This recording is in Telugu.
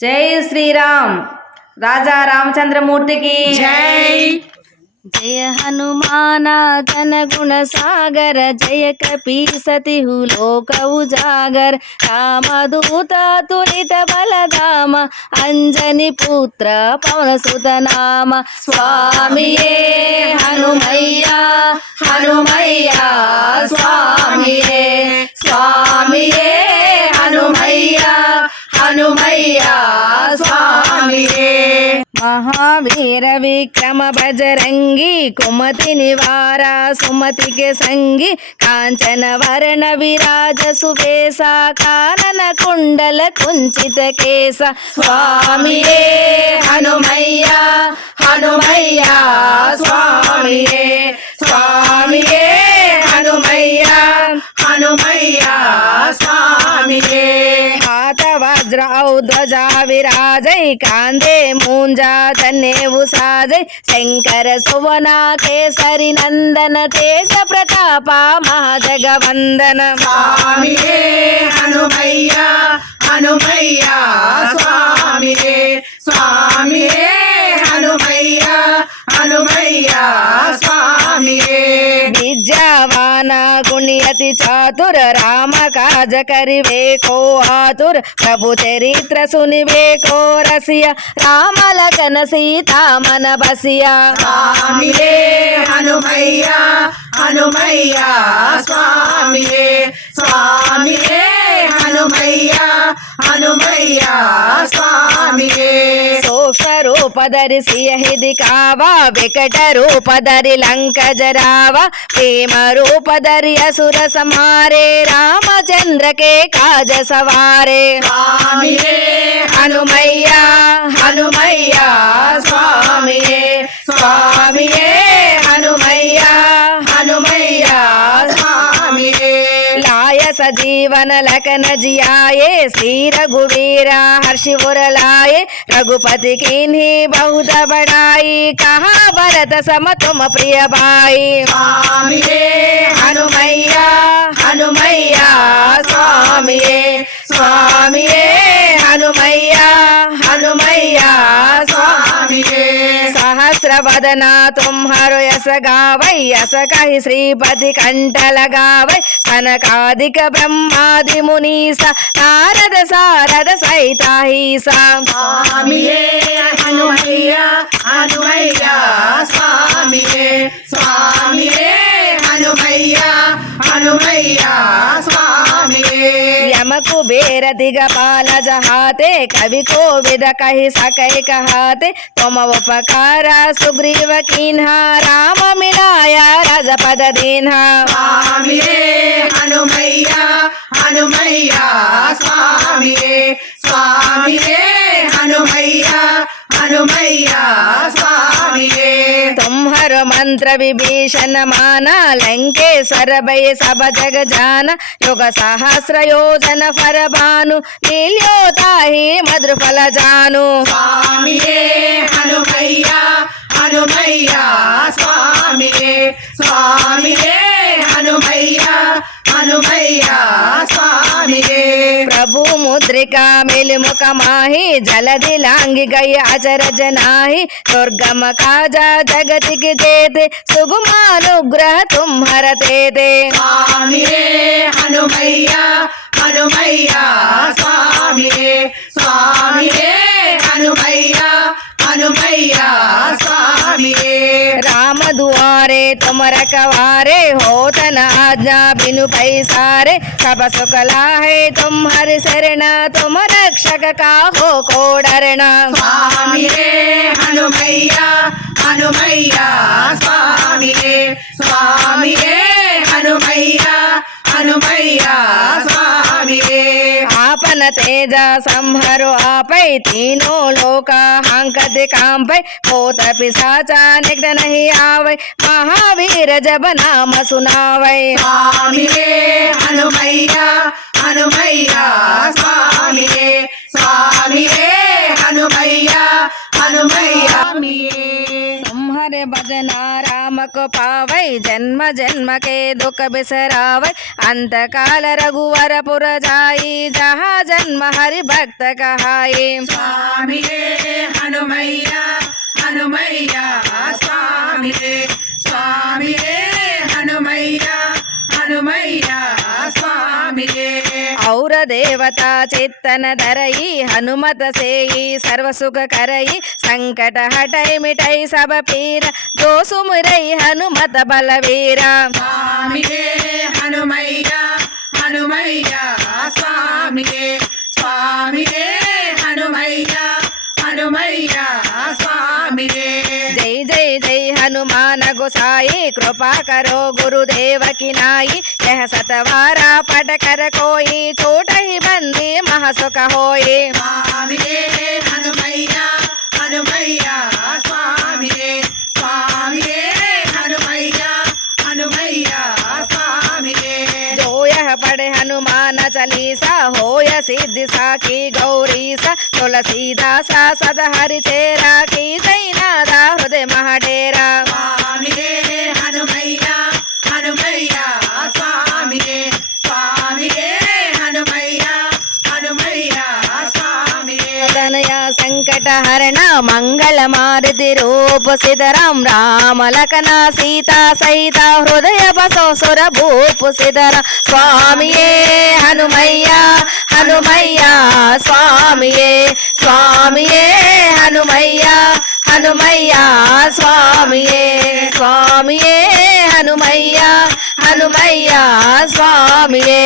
జై శ్రీరామ్. రాజా రామచంద్రమూర్తికి. జై. జయ హనుమాన ఘన గుణ సాగర జయ కపీ సతి లోక ఉజాగర్ రామదూత తులిత బలధామ అంజని పుత్ర పవన సుత నామ స్వామియే హనుమయ్య హనుమయ్య స్వామియే మహావీర విక్రమ బజరంగి కుమతి నివార సుమతికి సంగి కాంచన వరణ విరాజ సువేశ కానన కుండల కుంచిత కేశ. స్వామియే హనుమయ్య హనుమయ్య స్వామియే ధ్వజా విరాజై కాందే మూంజా తన్నేవు సాజై శంకర సువన కేసరి నందన తేజ ప్రతాప మహాజగవందన. స్వామి హనుమయ్య హనుమయ్య అతి చాతుర రామ కాజ కరివేకో ఆతుర. ప్రభు చరిత్ర సునివేకో రసియ. రామ లకన సీత మన బసియ. హనుమయ్య హనుమయ్య స్వామియే. పదరి రూపధరి కావా వికట రూపదరి లంక జరావా ప్రేమ రూపదరి అసుర సమారే రామచంద్రకే కాజ సవారే హనుమయ్యా హనుమయ్యా స్వామియే స్వామియే. सजीवन लखन जियाये श्री रघुवीरा हर्षि उर लाए रघुपति किन्ही बहुत बड़ाई कहा भरत सम तुम प्रिय भाई స్వామియే హనుమయ్య హనుమయ్య స్వామియే స్వామియే హనుమయ్య హనుమయ్య స్వామియే वदना तुम्हरो यस गावै यस कहि श्रीपति कण्टल गावै सनकादिक ब्रह्मादि मुनीस नारद सारद सैताहीसा स्वामिये हनुमय्या हनुमय्या स्वामिये स्वामिये हनुमय्या हनुमय्या తమకు బేరతిగ పాల జహాతే కవి కోవిద కహి సకై కహాతే తమ ఉపకార సుగ్రీవ కిన్హా రామ మిలాయ రజపద దీన్హా. హనుమయ్యా హనుమయ్యా స్వామియే స్వామి మంత్ర విభీషణ మాన లంకేశ్వర భయ సభ జగ జాన యుగ సహస్ర యోజన ఫరబాను నీల్యోతాహి మధుర ఫలజాను స్వామియే హనుమయ్యా స్వామి స్వామియే స్వామియే హనుమయ్యా హనుమయ్యా. ముద్రికా మేలిముఖమాహి జలది లాంగి గయ అచరజ నాహి దుర్గమ కాజా జగతికి చేతే సుగుమానుగ్రహ తుంహర తేతే స్వామి హనుమయ్య హనుమయ్య స్వామి सकवारे होत न आज्ञा बिनु पैसारे सब सुकला है तुम हर शरण तुम रक्षक का हो को डरना स्वामी रे हनुमैया हनुमैया स्वामी रे स्वामी रे तेज संहर आप, तीनों लोका हंक काम पे पोत पिशाचा निग्न नहीं आवे, महावीर जब नाम सुनावे। स्वामी रे, हनुमैया हनुमैया, स्वामी रे स्वामी रे, हनुमैया हनुमैया। हरे भजना राम को पावै जन्म जन्म के दुख बिसरावै अंत काल रघुवर पुर जाई जहाँ जन्म हरि भक्त कहाई स्वामी దేవతా చిత్తన ధరయి హనుమత సేయి సర్వసుఖ కరయి సంకట హటై మిటై సభ పీర దోసుమురై హనుమత బలవీరా. హనుమయ్య హనుమయ్య స్వామి రే गुसाई कृपा करो गुरुदेव की नाई यह सतवारा पट कर कोई छोट ही बंदी महसुख होई स्वामी हनुमैया हनुमैया स्वामी स्वामी हनुमैया हनुमैया स्वामी जो यह पढ़े हनुमान चालीसा होय सिद्धि सा की गौरी सा तुलसीदासा सद हरि चेरा की जैनादा హరణ మంగళ మారుతి రూప సిదరం రామలకన సీతా సైత హృదయ బసో సుర భూపు సిధర స్వామియే హనుమయ్యా హనుమయ్యా స్వామియే స్వామియే హనుమయ్యా హనుమయ్యా స్వామియే స్వామియే హనుమయ్యా హనుమయ్యా స్వామియే.